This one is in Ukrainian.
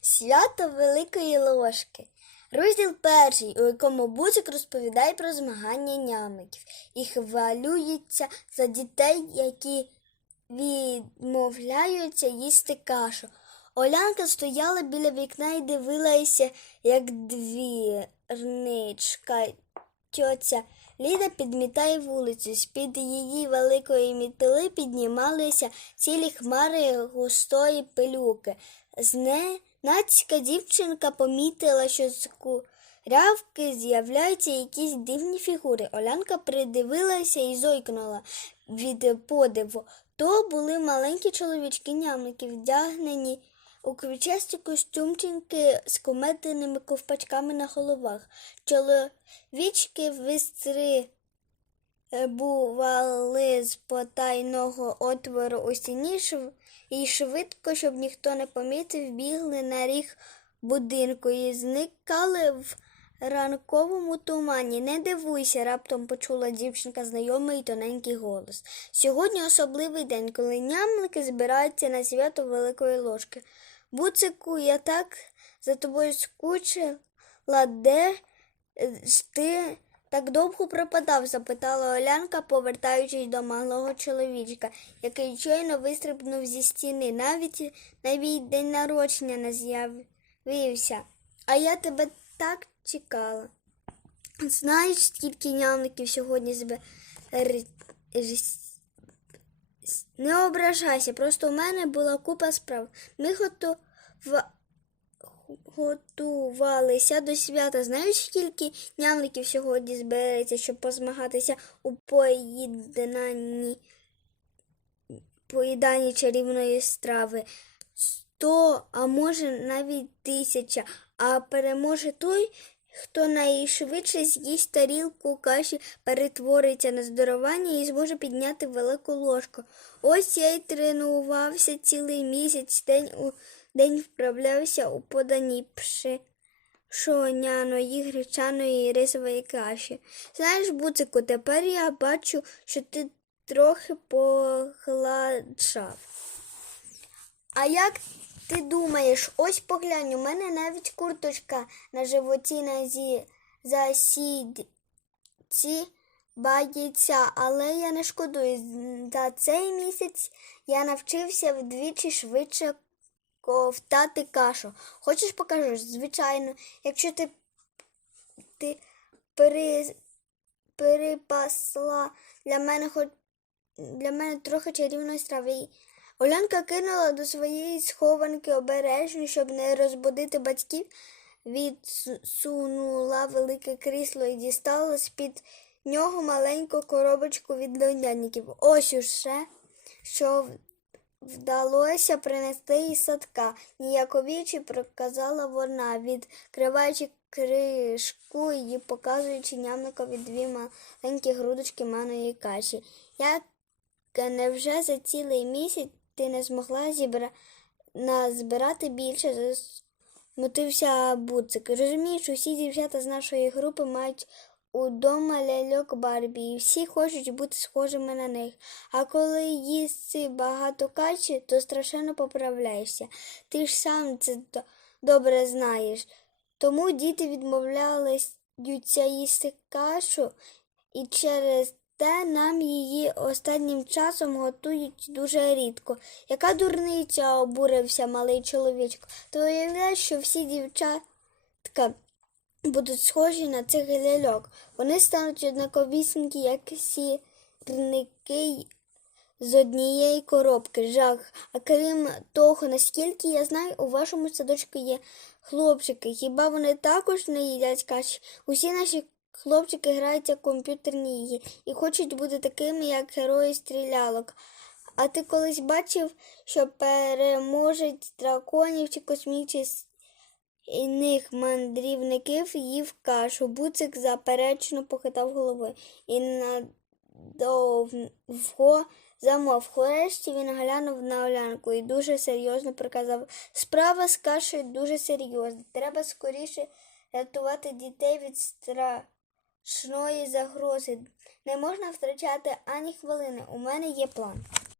Свято Великої Ложки. Розділ перший, у якому Буцик розповідає про змагання нямиків і хвалюється за дітей, які відмовляються їсти кашу. Олянка стояла біля вікна і дивилася, як двірничка тьоця Ліда підмітає вулицю. З-під її великої мітли піднімалися цілі хмари густої пилюки. Зненацька дівчинка помітила, що з курявки з'являються якісь дивні фігури. Олянка придивилася і зойкнула від подиву. То були маленькі чоловічки нямики, вдягнені у квічасті костюмчинки з кометеними ковпачками на головах. Чоловічки вистрибували з потайного отвору у стіні і швидко, щоб ніхто не помітив, бігли на ріг будинку і зникали в ранковому тумані. Не дивуйся, раптом почула дівчинка знайомий тоненький голос. Сьогодні особливий день, коли нямлики збираються на свято Великої ложки. Буцику, я так за тобою скучила, де е, ж ти так довго пропадав? запитала Олянка, повертаючись до малого чоловічка, який щойно вистрибнув зі стіни. Навіть навіть день народження не з'явився. А я тебе так чекала. Знаєш, скільки нямників сьогодні збер... Не ображайся, просто у мене була купа справ. Ми готова... готувалися до свята. Знаєш, скільки нямників сьогодні збереться, щоб позмагатися у поєднанні поїданні чарівної страви? Сто, а може навіть тисяча, а переможе той, хто найшвидше з'їсть тарілку каші, перетвориться на здорування і зможе підняти велику ложку. Ось я й тренувався цілий місяць, день у день вправлявся у поданні пшоняної, гречаної рисової каші. Знаєш, Буцику, тепер я бачу, що ти трохи погладшав. А як ти думаєш, ось поглянь, у мене навіть курточка на животі на зі... засідці бається, але я не шкодую. За цей місяць я навчився вдвічі швидше ковтати кашу. Хочеш покажу? Звичайно, якщо ти, ти пере... перепасла для мене хоч для мене трохи чарівної страви. Олянка кинула до своєї схованки обережно, щоб не розбудити батьків, відсунула велике крісло і дістала з-під нього маленьку коробочку від льодяників. Ось усе, що вдалося принести із садка, ніяковічі проказала вона, відкриваючи кришку і показуючи нямникові дві маленькі грудочки маної каші. Як невже за цілий місяць ти не змогла зібра... назбирати більше? Засмутився Буцик. Розумієш, усі дівчата з нашої групи мають удома ляльок Барбі, і всі хочуть бути схожими на них. А коли їсти багато каші, то страшенно поправляєшся. Ти ж сам це добре знаєш. Тому діти відмовлялися їсти кашу, і через те нам її останнім часом готують дуже рідко. Яка дурниця, обурився малий чоловічок. То уявляєш, що всі дівчатка будуть схожі на цих ляльок. Вони стануть однаковісінькі, як сірники з однієї коробки. Жах. А крім того, наскільки я знаю, у вашому садочку є хлопчики. Хіба вони також не їдять каші? Усі наші хлопчики граються в комп'ютерні ігри і хочуть бути такими, як герої стрілялок. А ти колись бачив, що переможець драконів чи космічних мандрівників їв кашу. Буцик заперечно похитав головою і надовго замовк. Врешті він глянув на Олянку і дуже серйозно приказав Справа з кашею дуже серйозна. Треба скоріше рятувати дітей від страшної загрози. Не можна втрачати ані хвилини. У мене є план.